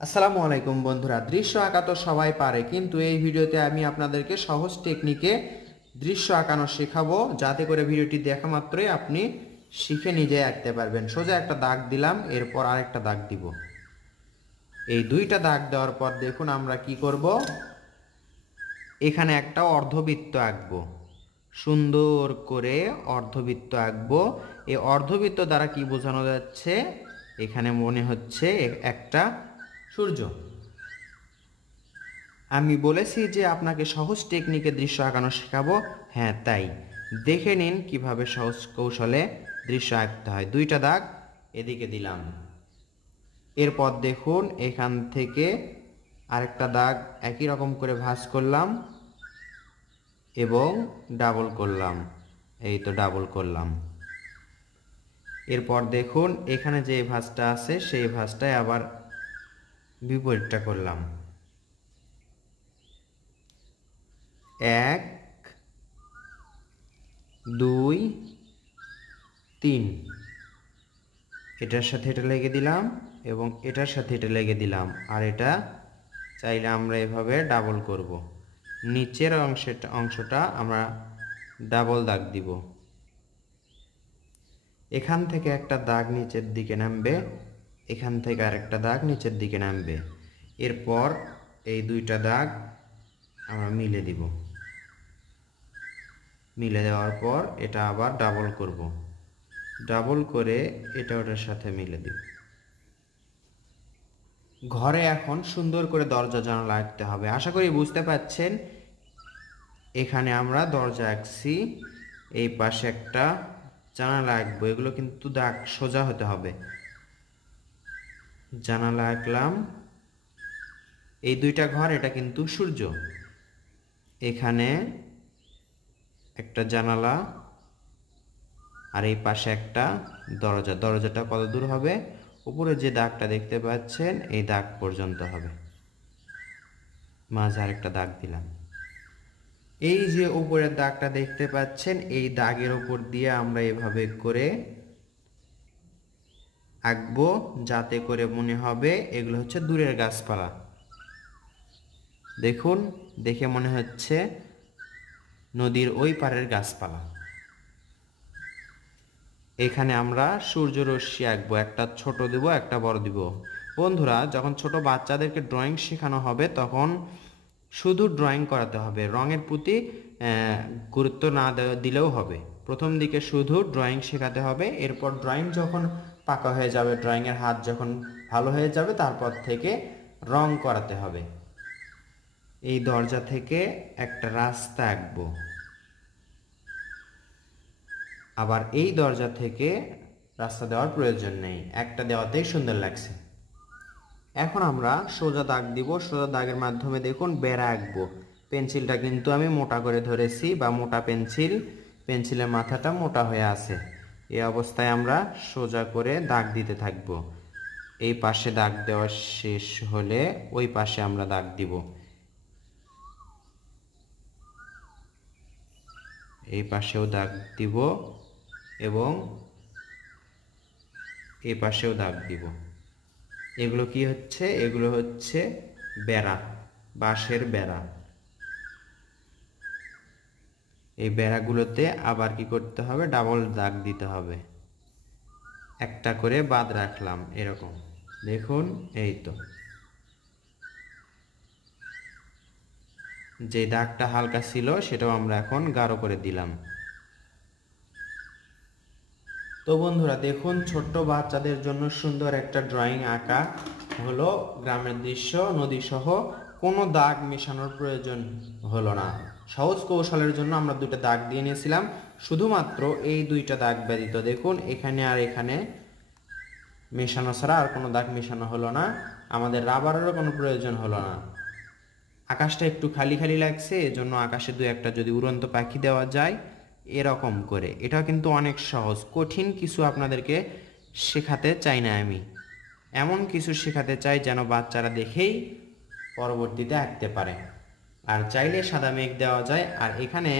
আসসালামু আলাইকুম বন্ধুরা। দৃশ্য আঁকা তো সবাই পারে, কিন্তু এই ভিডিওতে আমি আপনাদেরকে সহজ টেকনিকে দৃশ্য আঁকানো শেখাবো, যাতে করে ভিডিওটি দেখা মাত্রই আপনি শিখে নিজে আঁকতে পারবেন। সোজা একটা দাগ দিলাম, এরপর আরেকটা দাগ দিব। এই দুইটা দাগ দেওয়ার পর দেখুন আমরা কি করব। এখানে একটা অর্ধবৃত্ত আঁকবো, সুন্দর করে অর্ধবৃত্ত আঁকবো। এই অর্ধবৃত্ত দ্বারা কি বোঝানো যাচ্ছে, এখানে মনে হচ্ছে একটা সূর্য। আমি বলেছি যে আপনাকে সহজ টেকনিকে দৃশ্য আঁকানো শেখাবো। হ্যাঁ, তাই দেখে নিন কিভাবে সহজ কৌশলে দৃশ্য আঁকতে হয়। দুইটা দাগ এদিকে দিলাম, এরপর দেখুন এখান থেকে আরেকটা দাগ একই রকম করে ভাঁজ করলাম এবং ডাবল করলাম। এই তো ডাবল করলাম। এরপর দেখুন এখানে যে ভাঁজটা আছে সেই ভাঁজটায় আবার বিপরীতটা করলাম। 1 2 3, এটার সাথে এটা লেগে দিলাম এবং এটার সাথে এটা লেগে দিলাম। আর এটা চাইলে আমরা এভাবে ডাবল করব। নিচের অংশটা আমরা ডাবল দাগ দিব। এখান থেকে একটা দাগ নিচের দিকে নামবে, এখান থেকে আরেকটা দাগ নিচের দিকে নামবে। এরপর এই দুইটা দাগ আমরা মিলে দিব। মিলে দেওয়ার পর এটা আবার ডাবল করব, ডাবল করে এটা ওটার সাথে মিলে দিব। ঘরে এখন সুন্দর করে দরজা জানালা আঁকতে হবে। আশা করি বুঝতে পারছেন। এখানে আমরা দরজা আঁকছি, এই পাশে একটা জানালা আঁকবো। এগুলো কিন্তু দাগ সোজা হতে হবে। জানালা আঁকলাম, এই দুইটা ঘর, এটা কিন্তু সূর্য। এখানে একটা জানালা আর এই পাশে একটা দরজা। দরজাটা কত দূর হবে? উপরে যে দাগটা দেখতে পাচ্ছেন এই দাগ পর্যন্ত হবে। মাঝে আরেকটা দাগ দিলাম। এই যে উপরের দাগটা দেখতে পাচ্ছেন, এই দাগের উপর দিয়ে আমরা এভাবে করে আঁকবো, যাতে করে মনে হবে এগুলো হচ্ছে দূরের গাছপালা। দেখুন, দেখে মনে হচ্ছে নদীর ওই পারের গাছপালা। এখানে আমরা সূর্য রশ্মি আঁকবো, একটা ছোট দিব একটা বড় দিব। বন্ধুরা, যখন ছোট বাচ্চাদেরকে ড্রয়িং শেখানো হবে তখন শুধু ড্রয়িং করাতে হবে, রঙের প্রতি গুরুত্ব না দিলেও হবে। প্রথম দিকে শুধু ড্রয়িং শেখাতে হবে। এরপর ড্রয়িং যখন পাকা হয়ে যাবে, ড্রয়িংয়ের হাত যখন ভালো হয়ে যাবে, তারপর থেকে রং করাতে হবে। এই দরজা থেকে একটা রাস্তা আঁকবো, আবার এই দরজা থেকে রাস্তা দেওয়ার প্রয়োজন নেই, একটা দেওয়াতেই সুন্দর লাগছে। এখন আমরা সোজা দাগ দিব। সোজা দাগের মাধ্যমে দেখুন বেড়া আঁকবো। পেন্সিলটা কিন্তু আমি মোটা করে ধরেছি, বা মোটা পেন্সিল, পেন্সিলের মাথাটা মোটা হয়ে আছে। এই অবস্থায় আমরা সোজা করে দাগ দিতে থাকব। এই পাশে দাগ দেওয়া শেষ হলে ওই পাশে আমরা দাগ দিব। এই পাশেও দাগ দিব এবং এই পাশেও দাগ দিব। এগুলো কি হচ্ছে? এগুলো হচ্ছে বেড়া, বাঁশের বেড়া। এই বেড়াগুলোতে আবার কি করতে হবে? ডাবল দাগ দিতে হবে। একটা করে বাদ রাখলাম এরকম। দেখুন, এই তো যে দাগটা হালকা ছিল সেটাও আমরা এখন গাঢ় করে দিলাম। তো বন্ধুরা দেখুন, ছোট্ট বাচ্চাদের জন্য সুন্দর একটা ড্রয়িং আঁকা হলো। গ্রামের দৃশ্য, নদী সহ কোনো দাগ মেশানোর প্রয়োজন হলো না। সহজ কৌশলের জন্য আমরা দুটো দাগ দিয়ে নিয়েছিলাম, শুধুমাত্র এই দুইটা দাগ ব্যতীত। দেখুন এখানে আর এখানে মেশানো ছাড়া আর কোনো দাগ মেশানো হলো না। আমাদের রাবারেরও কোনো প্রয়োজন হলো না। আকাশটা একটু খালি খালি লাগছে, এজন্য আকাশে দু একটা যদি উড়ন্ত পাখি দেওয়া যায় এরকম করে। এটাও কিন্তু অনেক সহজ, কঠিন কিছু আপনাদেরকে শেখাতে চাই না আমি। এমন কিছু শেখাতে চাই যেন বাচ্চারা দেখেই পরবর্তীতে আঁকতে পারে। আর চাইলে সাদা মেঘ দেওয়া যায়, আর এখানে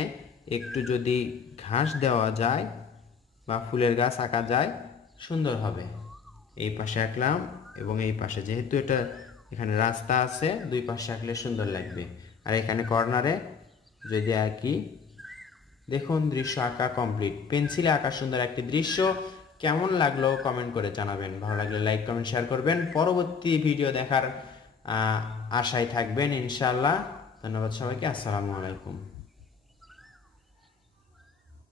একটু যদি ঘাস দেওয়া যায় বা ফুলের গাছ আঁকা যায় সুন্দর হবে। এই পাশে আঁকলাম এবং এই পাশে, যেহেতু এটা এখানে রাস্তা আছে, দুই পাশে আঁকলে সুন্দর লাগবে। আর এখানে কর্নারে যদি আঁকি, দেখুন দৃশ্য আঁকা কমপ্লিট। পেন্সিলে আঁকা সুন্দর একটি দৃশ্য। কেমন লাগলো কমেন্ট করে জানাবেন। ভালো লাগলে লাইক কমেন্ট শেয়ার করবেন। পরবর্তী ভিডিও দেখার আশায় থাকবেন ইনশাআল্লাহ। ধন্যবাদ সবাইকে। আসসালামু আলাইকুম।